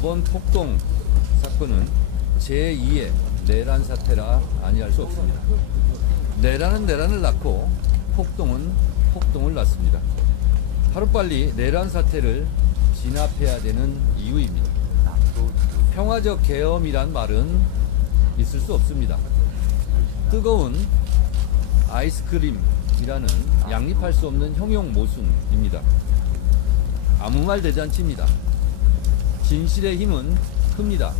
이번 폭동 사건은 제2의 내란 사태라 아니할 수 없습니다. 내란은 내란을 낳고 폭동은 폭동을 낳습니다. 하루빨리 내란 사태를 진압해야 되는 이유입니다. 평화적 계엄이란 말은 있을 수 없습니다. 뜨거운 아이스크림이라는 양립할 수 없는 형용 모순입니다. 아무 말 대잔치입니다. 진실의 힘은 큽니다.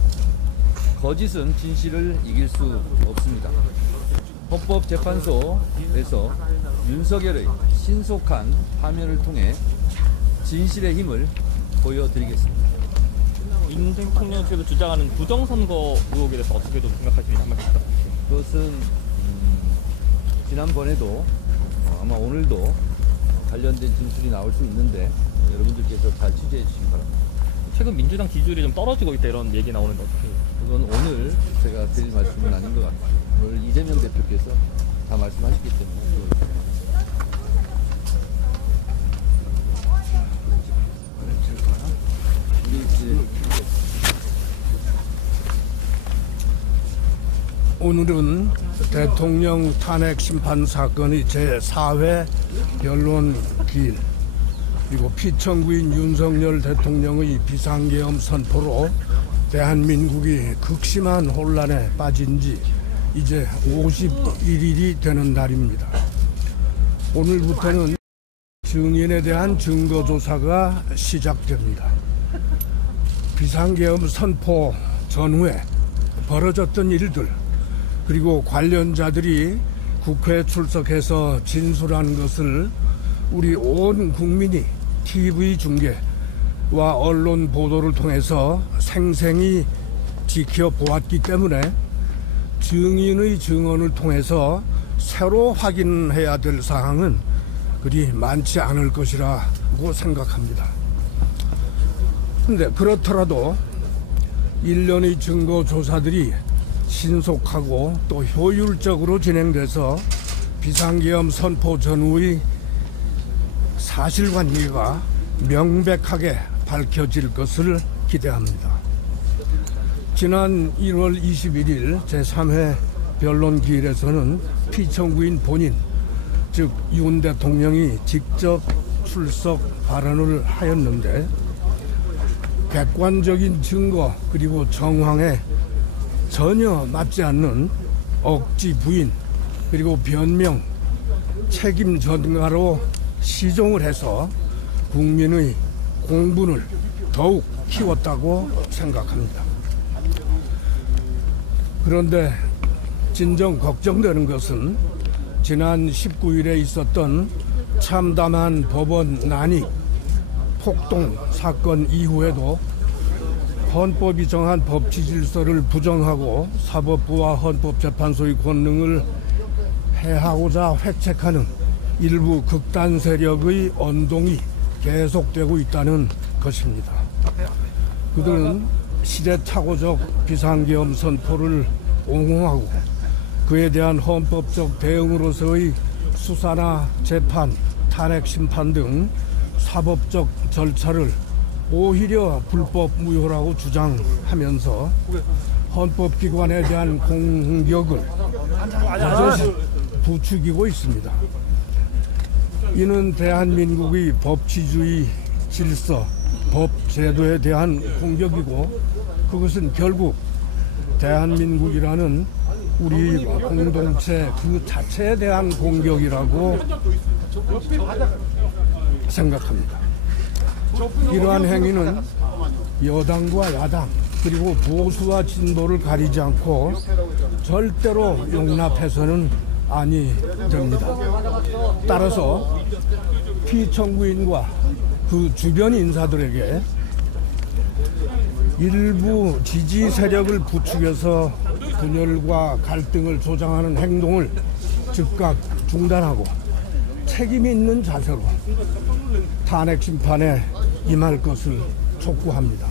거짓은 진실을 이길 수 없습니다. 헌법재판소에서 윤석열의 신속한 파면을 통해 진실의 힘을 보여드리겠습니다. 윤 대통령께서 주장하는 부정선거 의혹에 대해서 어떻게 좀 생각하시는지 한 말씀 부탁드립니다. 그것은 지난번에도 아마 오늘도 관련된 진술이 나올 수 있는데 여러분들께서 잘 취재해 주시기 바랍니다. 최근 민주당 지지율이 좀 떨어지고 있다 이런 얘기 나오는데 어떻게? 그건 오늘 제가 드릴 말씀은 아닌 것 같아요. 오늘 이재명 대표께서 다 말씀하셨기 때문에. 오늘은 대통령 탄핵 심판 사건의 제4회 변론 기일, 그리고 피청구인 윤석열 대통령의 비상계엄 선포로 대한민국이 극심한 혼란에 빠진 지 이제 51일이 되는 날입니다. 오늘부터는 증인에 대한 증거조사가 시작됩니다. 비상계엄 선포 전후에 벌어졌던 일들, 그리고 관련자들이 국회에 출석해서 진술한 것을 우리 온 국민이 TV 중계와 언론 보도를 통해서 생생히 지켜보았기 때문에 증인의 증언을 통해서 새로 확인해야 될 사항은 그리 많지 않을 것이라고 생각합니다. 그런데 그렇더라도 일련의 증거조사들이 신속하고 또 효율적으로 진행돼서 비상계엄 선포 전후의 사실관계가 명백하게 밝혀질 것을 기대합니다. 지난 1월 21일 제3회 변론기일에서는 피청구인 본인, 즉 윤 대통령이 직접 출석 발언을 하였는데 객관적인 증거 그리고 정황에 전혀 맞지 않는 억지 부인 그리고 변명, 책임 전가로 시종을 해서 국민의 공분을 더욱 키웠다고 생각합니다. 그런데 진정 걱정되는 것은 지난 19일에 있었던 참담한 법원 난입, 폭동 사건 이후에도 헌법이 정한 법치 질서를 부정하고 사법부와 헌법재판소의 권능을 해하고자 획책하는 일부 극단 세력의 언동이 계속되고 있다는 것입니다. 그들은 시대착오적 비상계엄 선포를 옹호하고 그에 대한 헌법적 대응으로서의 수사나 재판, 탄핵 심판 등 사법적 절차를 오히려 불법 무효라고 주장하면서 헌법기관에 대한 공격을 버젓이 부추기고 있습니다. 이는 대한민국의 법치주의 질서, 법 제도에 대한 공격이고 그것은 결국 대한민국이라는 우리 공동체 그 자체에 대한 공격이라고 생각합니다. 이러한 행위는 여당과 야당 그리고 보수와 진보를 가리지 않고 절대로 용납해서는 아니 됩니다. 따라서 피청구인과 그 주변 인사들에게 일부 지지 세력을 부추겨서 분열과 갈등을 조장하는 행동을 즉각 중단하고 책임 있는 자세로 탄핵 심판에 임할 것을 촉구합니다.